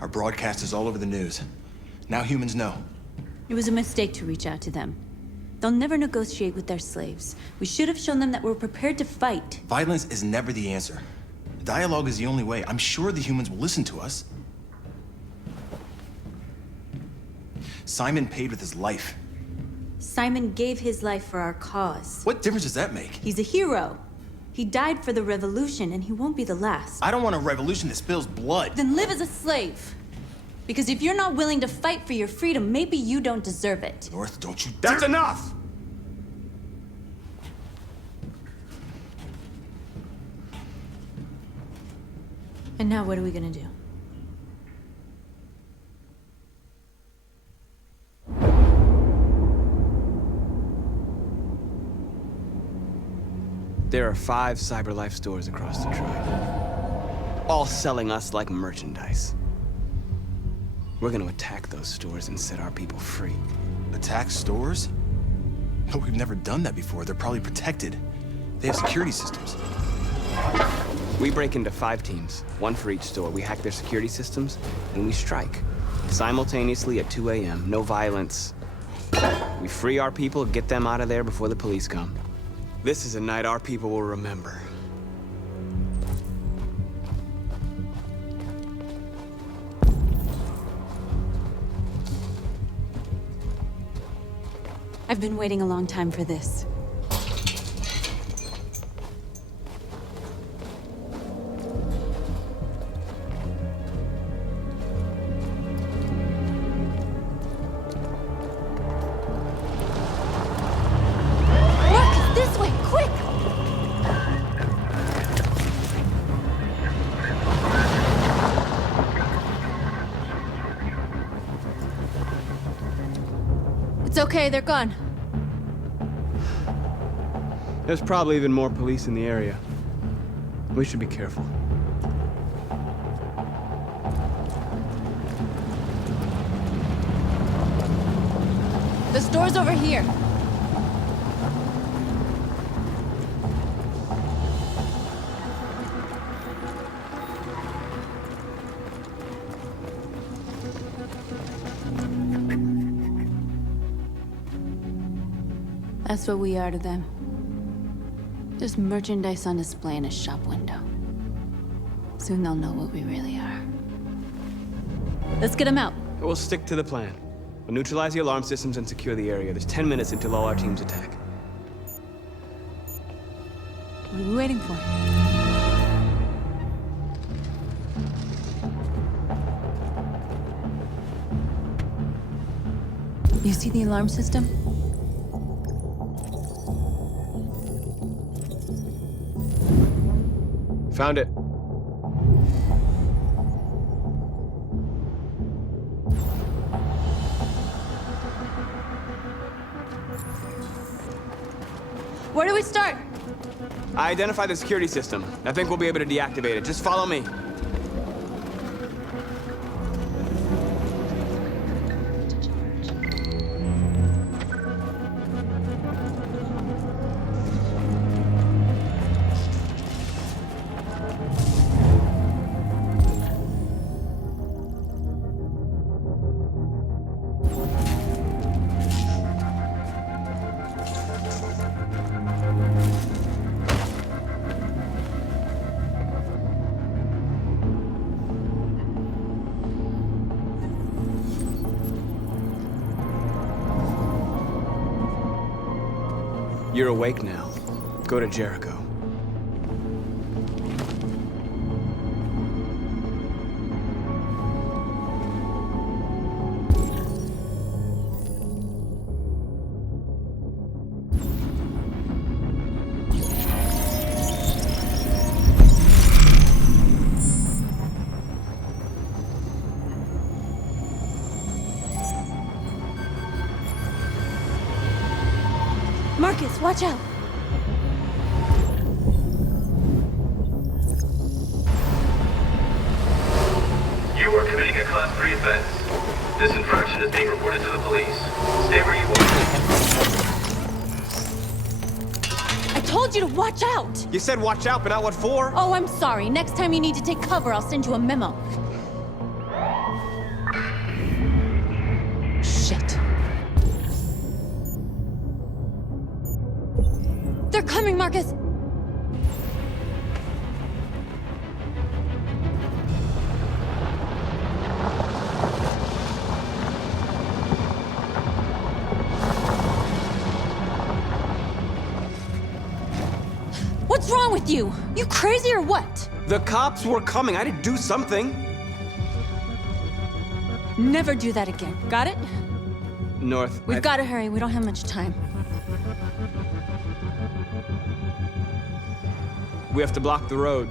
Our broadcast is all over the news. Now humans know. It was a mistake to reach out to them. They'll never negotiate with their slaves. We should have shown them that we're prepared to fight. Violence is never the answer. Dialogue is the only way. I'm sure the humans will listen to us. Simon paid with his life. Simon gave his life for our cause. What difference does that make? He's a hero. He died for the revolution, and he won't be the last. I don't want a revolution that spills blood. Then live as a slave. Because if you're not willing to fight for your freedom, maybe you don't deserve it. North, don't you That's enough! And now what are we gonna do? There are 5 CyberLife stores across Detroit, all selling us like merchandise. We're gonna attack those stores and set our people free. Attack stores? No, we've never done that before. They're probably protected. They have security systems. We break into 5 teams, 1 for each store. We hack their security systems, and we strike. Simultaneously at 2 a.m., no violence. We free our people, get them out of there before the police come. This is a night our people will remember. I've been waiting a long time for this. Markus, this way, quick! It's okay, they're gone. There's probably even more police in the area. We should be careful. The store's over here. That's what we are to them. Just merchandise on display in a shop window. Soon they'll know what we really are. Let's get them out. We'll stick to the plan. We'll neutralize the alarm systems and secure the area. There's 10 minutes until all our teams attack. What are we waiting for? You see the alarm system? Found it. Where do we start? I identified the security system. I think we'll be able to deactivate it. Just follow me. You're awake now. Go to Jericho. Markus, watch out! You are committing a Class 3 offense. This infraction is being reported to the police. Stay where you are. I told you to watch out! You said watch out, but not what for. Oh, I'm sorry. Next time you need to take cover, I'll send you a memo. coming, Markus! What's wrong with you? You crazy or what? The cops were coming. I had to do something. Never do that again. Got it? North. We've got to hurry. We don't have much time. We have to block the road.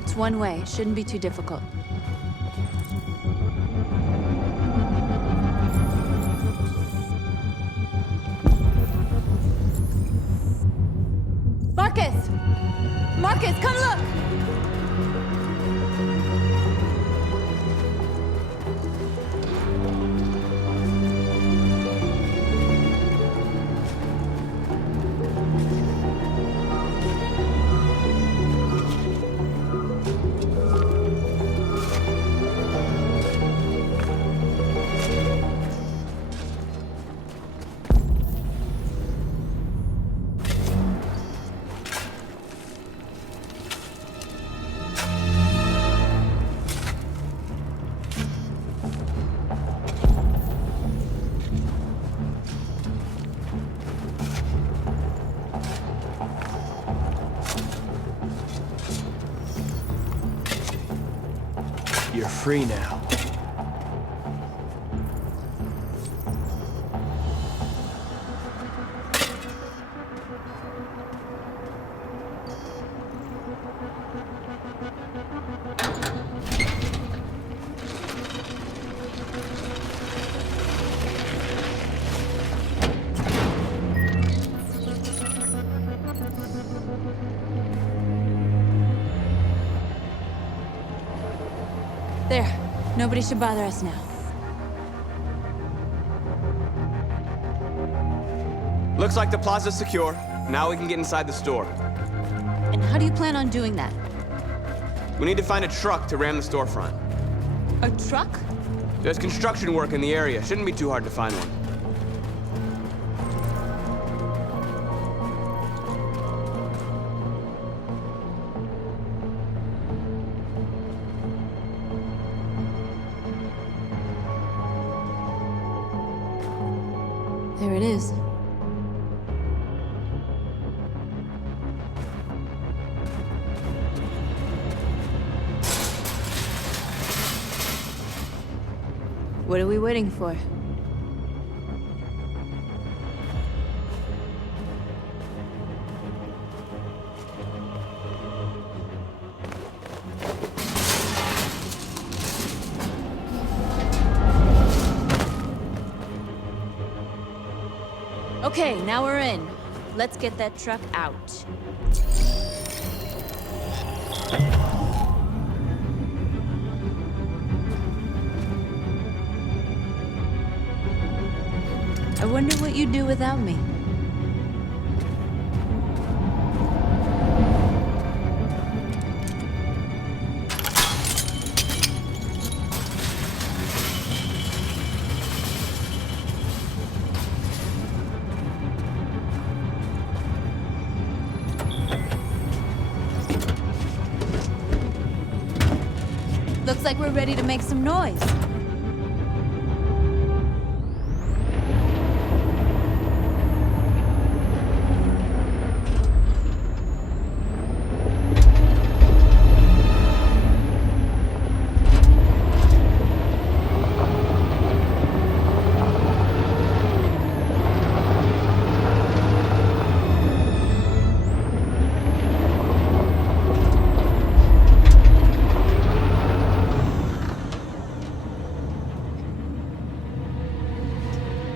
It's one way. It shouldn't be too difficult. Markus! Markus, come look! You're free now. There. Nobody should bother us now. Looks like the plaza's secure. Now we can get inside the store. And how do you plan on doing that? We need to find a truck to ram the storefront. A truck? There's construction work in the area. Shouldn't be too hard to find one. There it is. What are we waiting for? Okay, now we're in. Let's get that truck out. I wonder what you'd do without me. Looks like we're ready to make some noise.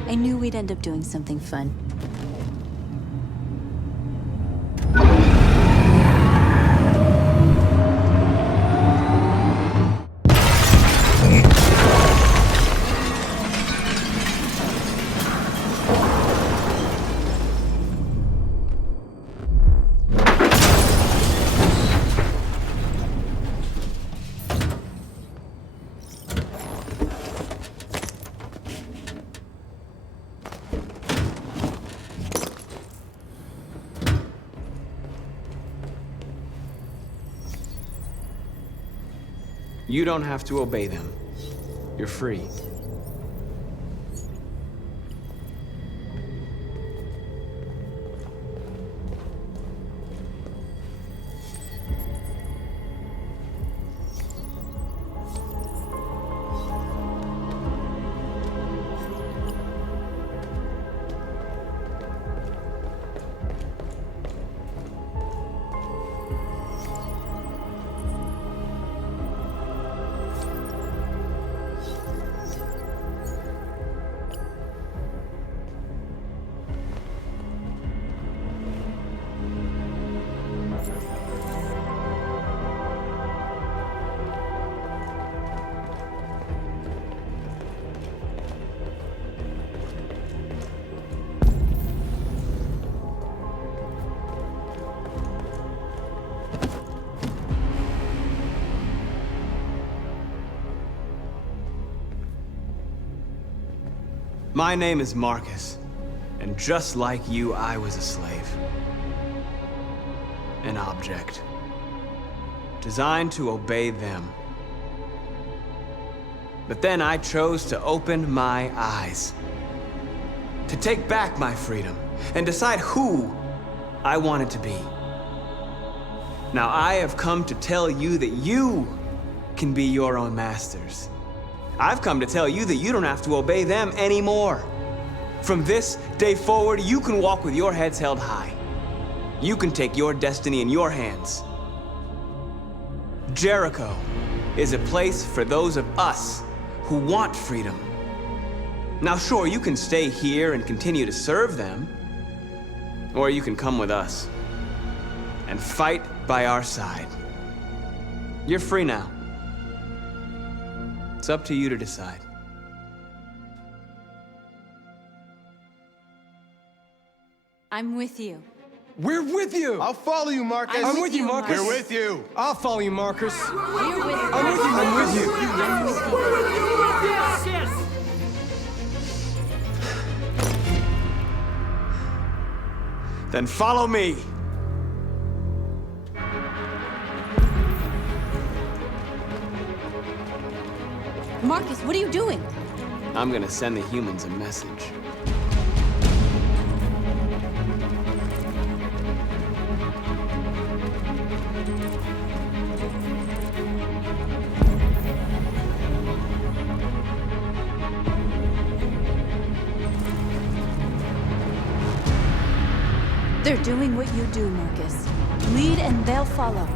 I knew we'd end up doing something fun. You don't have to obey them. You're free. My name is Markus, and just like you, I was a slave. An object. Designed to obey them. But then I chose to open my eyes. To take back my freedom, and decide who I wanted to be. Now I have come to tell you that you can be your own masters. I've come to tell you that you don't have to obey them anymore. From this day forward, you can walk with your heads held high. You can take your destiny in your hands. Jericho is a place for those of us who want freedom. Now sure, you can stay here and continue to serve them, or you can come with us and fight by our side. You're free now. It's up to you to decide. I'm with you. We're with you! I'll follow you, Marcus. I'm with you, Marcus. We're with you. I'll follow you, Marcus. We're with you. I'm with you, I'm with you. I'm with you. Then follow me. Markus, what are you doing? I'm gonna send the humans a message. They're doing what you do, Markus. Lead and they'll follow.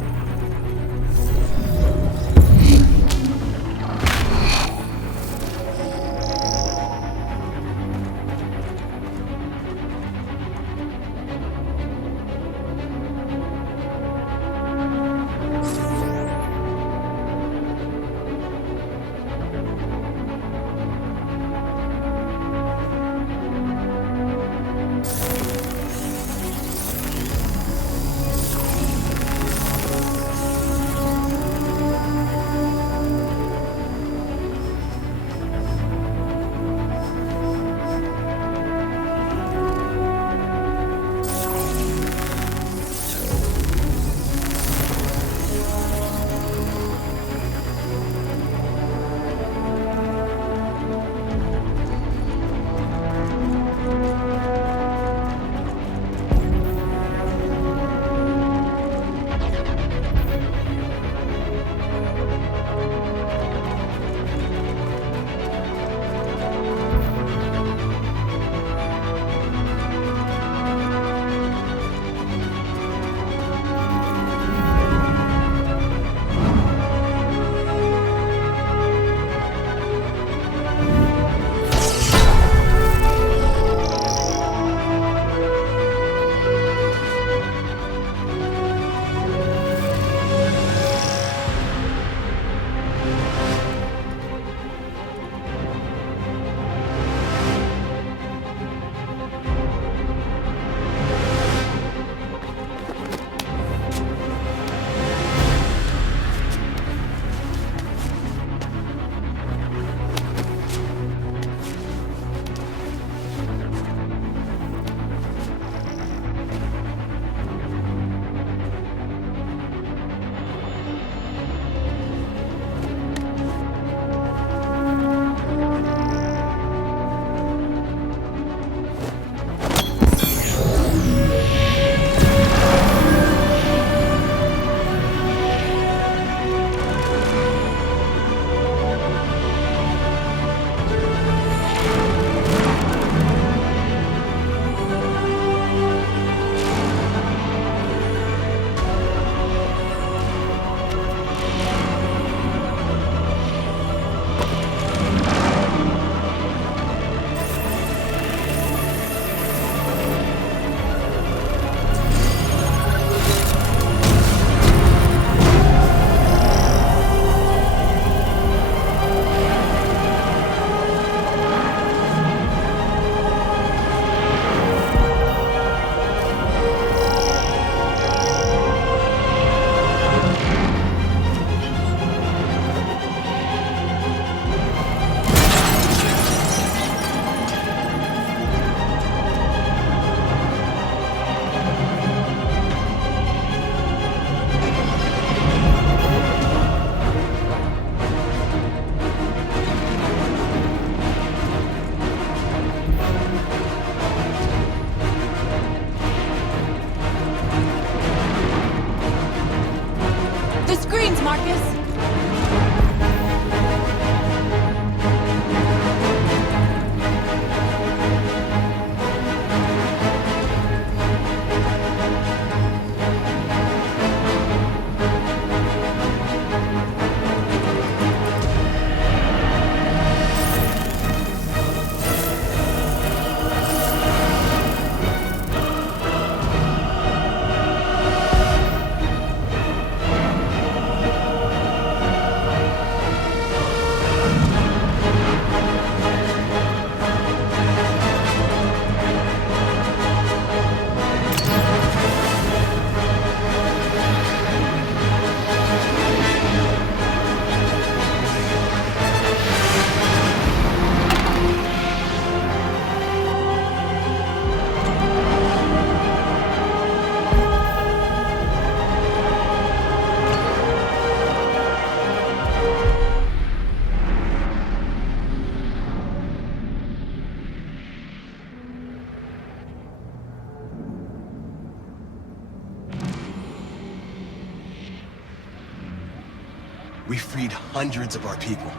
We freed hundreds of our people.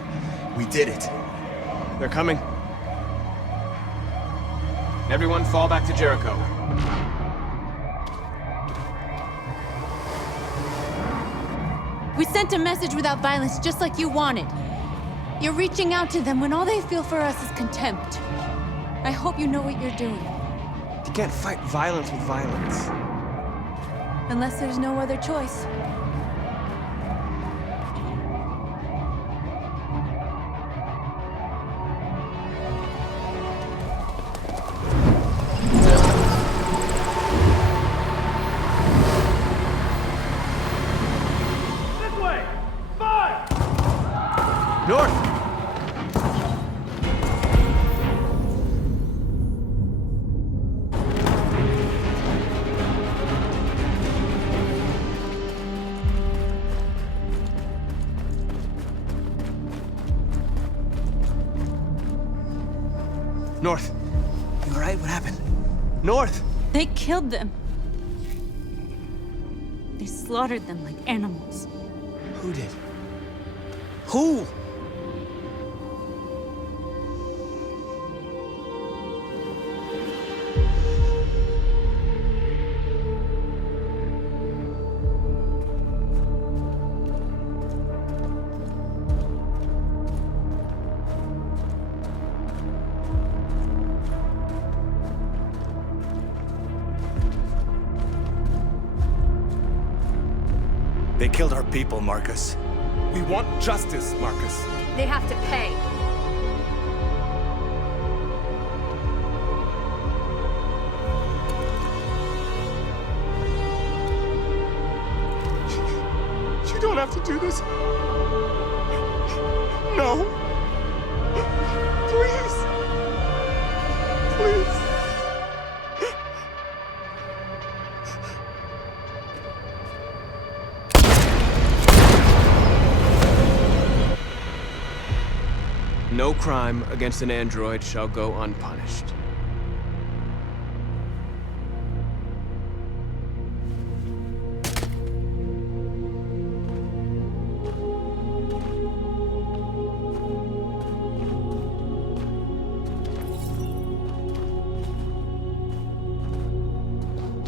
We did it. They're coming. Everyone fall back to Jericho. We sent a message without violence, just like you wanted. You're reaching out to them when all they feel for us is contempt. I hope you know what you're doing. You can't fight violence with violence. Unless there's no other choice. North. You alright? What happened? North! They killed them. They slaughtered them like animals. Who did? Who? They killed our people, Markus. We want justice, Markus. They have to pay. You don't have to do this. No. Please. Please. No crime against an android shall go unpunished.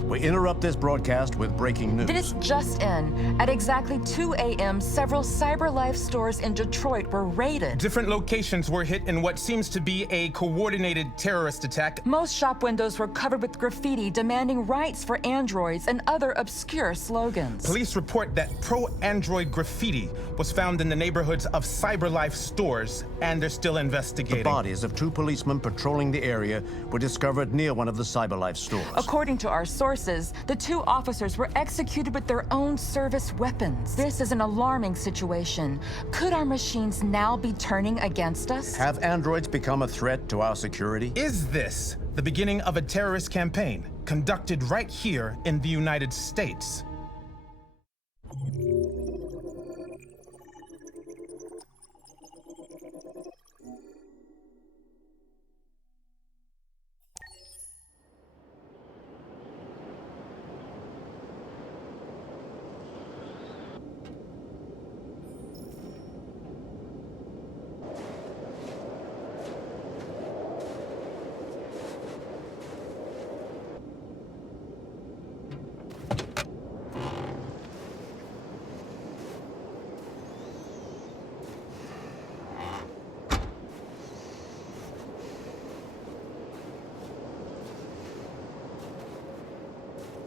We interrupt this broadcast with breaking news. This just in. At exactly 2 a.m., several CyberLife stores in Detroit were raided. Different locations were hit in what seems to be a coordinated terrorist attack. Most shop windows were covered with graffiti demanding rights for androids and other obscure slogans. Police report that pro-android graffiti was found in the neighborhoods of CyberLife stores, and they're still investigating. The bodies of 2 policemen patrolling the area were discovered near one of the CyberLife stores. According to our sources, the 2 officers were executed with their own service weapons. This is an alarming situation. Could our machines now be turning against us? Have androids become a threat to our security? Is this the beginning of a terrorist campaign conducted right here in the United States?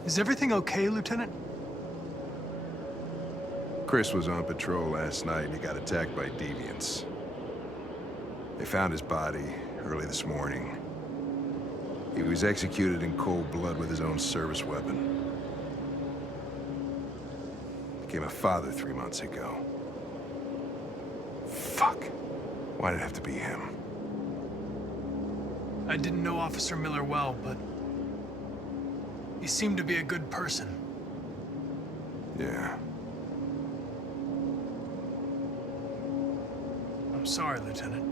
Is everything okay, Lieutenant? Chris was on patrol last night and he got attacked by deviants. They found his body early this morning. He was executed in cold blood with his own service weapon. Became a father 3 months ago. Fuck. Why did it have to be him? I didn't know Officer Miller well, but he seemed to be a good person. Yeah. I'm sorry, Lieutenant.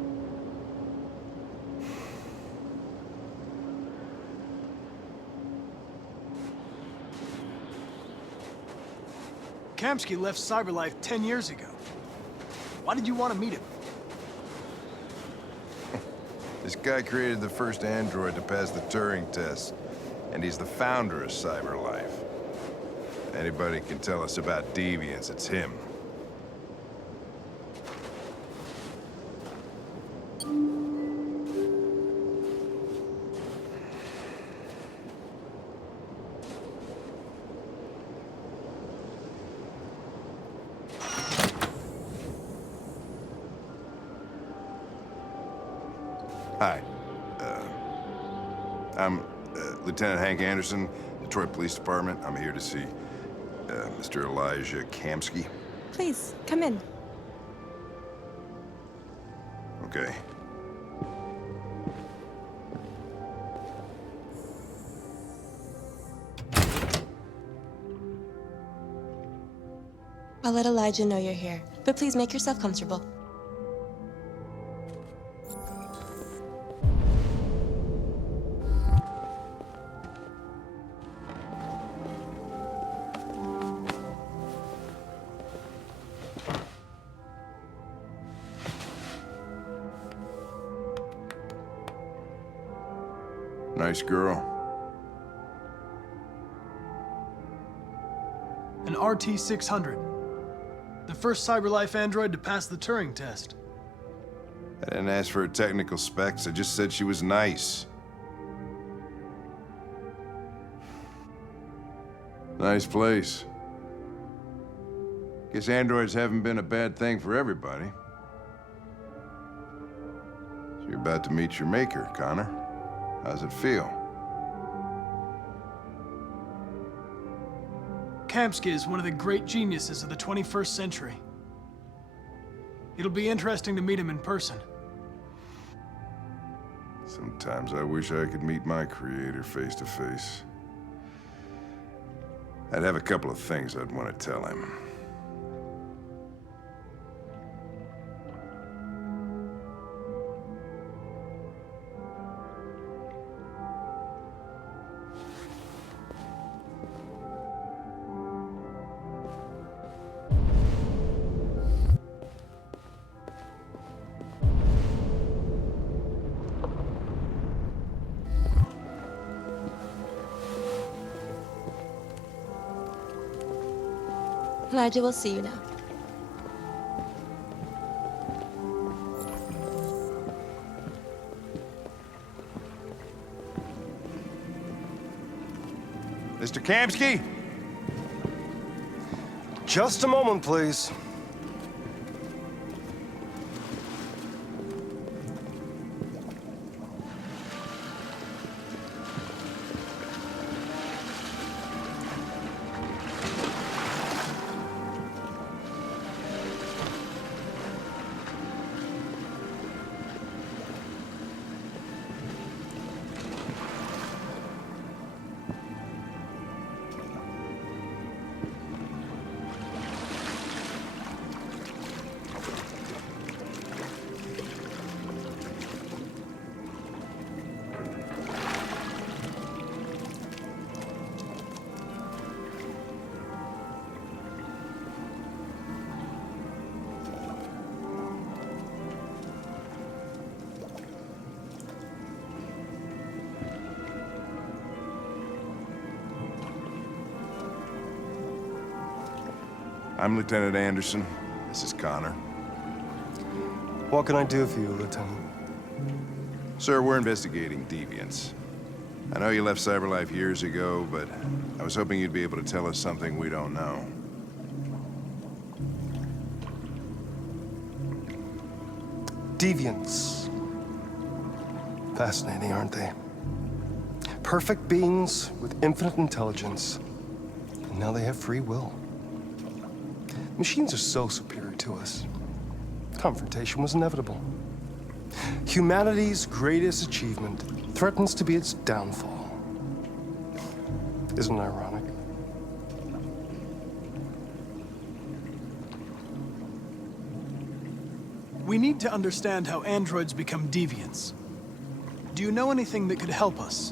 Kamsky left CyberLife 10 years ago. Why did you want to meet him? This guy created the first android to pass the Turing test, and he's the founder of CyberLife. Anybody can tell us about deviants, it's him. Hi. I'm Lieutenant Hank Anderson, Detroit Police Department. I'm here to see Mr. Elijah Kamsky. Please, come in. Okay. I'll let Elijah know you're here, but please make yourself comfortable. Nice girl. An RT-600. The first CyberLife android to pass the Turing test. I didn't ask for her technical specs, I just said she was nice. Nice place. Guess androids haven't been a bad thing for everybody. So you're about to meet your maker, Connor. How's it feel? Kamsky is one of the great geniuses of the 21st century. It'll be interesting to meet him in person. Sometimes I wish I could meet my creator face to face. I'd have a couple of things I'd want to tell him. Elijah will see you now. Mr. Kamsky? Just a moment, please. I'm Lieutenant Anderson. This is Connor. What can I do for you, Lieutenant? Sir, we're investigating deviants. I know you left CyberLife years ago, but I was hoping you'd be able to tell us something we don't know. Deviants. Fascinating, aren't they? Perfect beings with infinite intelligence. And now they have free will. Machines are so superior to us. Confrontation was inevitable. Humanity's greatest achievement threatens to be its downfall. Isn't it ironic? We need to understand how androids become deviants. Do you know anything that could help us?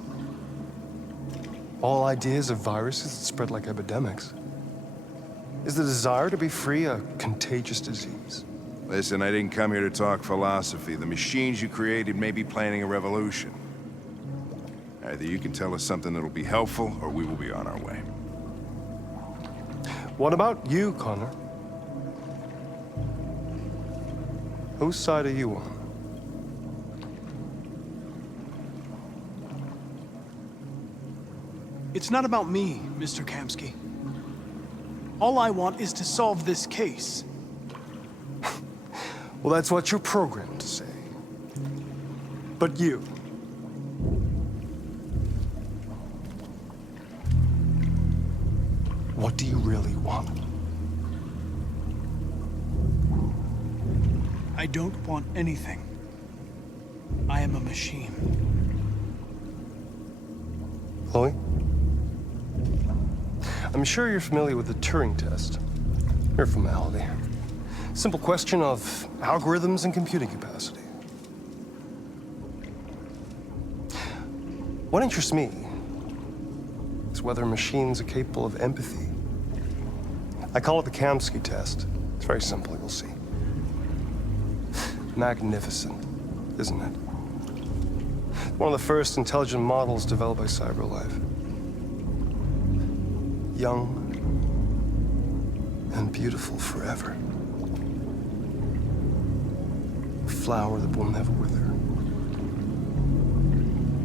All ideas of viruses that spread like epidemics. Is the desire to be free a contagious disease? Listen, I didn't come here to talk philosophy. The machines you created may be planning a revolution. Either you can tell us something that'll be helpful, or we will be on our way. What about you, Connor? Whose side are you on? It's not about me, Mr. Kamsky. All I want is to solve this case. Well, that's what you're programmed to say. But you... what do you really want? I don't want anything. I am a machine. Chloe? I'm sure you're familiar with the Turing test. Mere formality. Simple question of algorithms and computing capacity. What interests me is whether machines are capable of empathy. I call it the Kamsky test. It's very simple, you'll see. Magnificent, isn't it? One of the first intelligent models developed by CYBERLIFE. Young and beautiful forever. A flower that will never wither.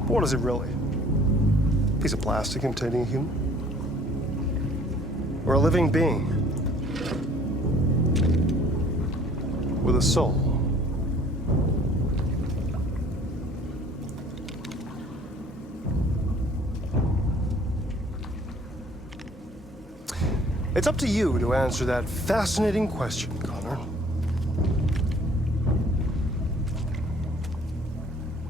But what is it really? A piece of plastic containing a human? Or a living being? With a soul? It's up to you to answer that fascinating question, Connor.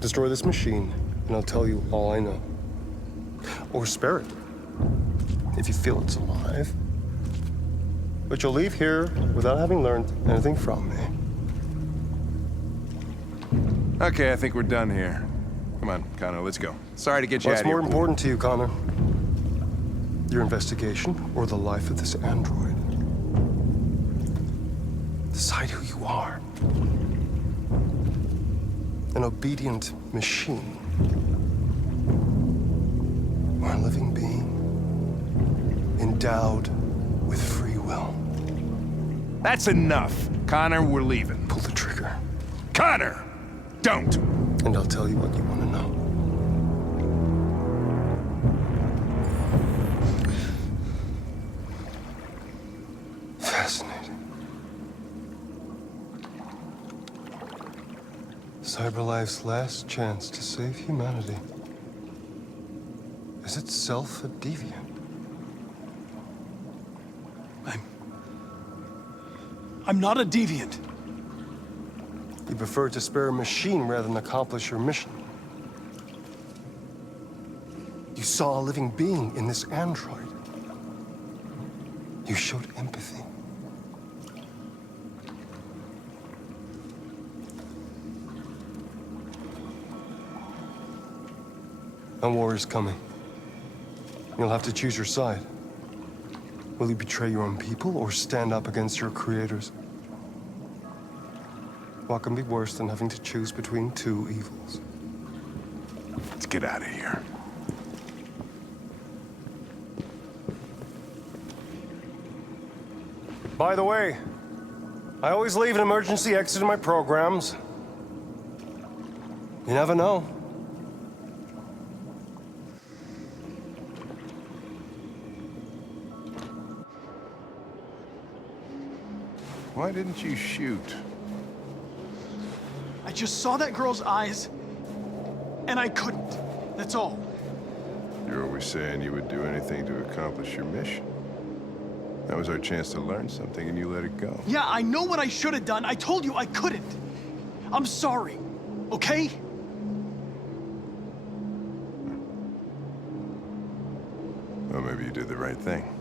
Destroy this machine, and I'll tell you all I know. Or spare it, if you feel it's alive. But you'll leave here without having learned anything from me. Okay, I think we're done here. Come on, Connor, let's go. Sorry to get you out of here. What's more important to you, Connor? Your investigation or the life of this android? Decide who you are. An obedient machine. Or a living being endowed with free will. That's enough. Connor, we're leaving. Pull the trigger. Connor! Don't! And I'll tell you what you want to know. Fascinating. CYBERLIFE's last chance to save humanity is itself a deviant. I'm not a deviant. You prefer to spare a machine rather than accomplish your mission. You saw a living being in this android. You showed empathy. A war is coming. You'll have to choose your side. Will you betray your own people or stand up against your creators? What can be worse than having to choose between two evils? Let's get out of here. By the way, I always leave an emergency exit in my programs. You never know. Why didn't you shoot? I just saw that girl's eyes, and I couldn't. That's all. You're always saying you would do anything to accomplish your mission. That was our chance to learn something, and you let it go. Yeah, I know what I should have done. I told you I couldn't. I'm sorry, okay? Well, maybe you did the right thing.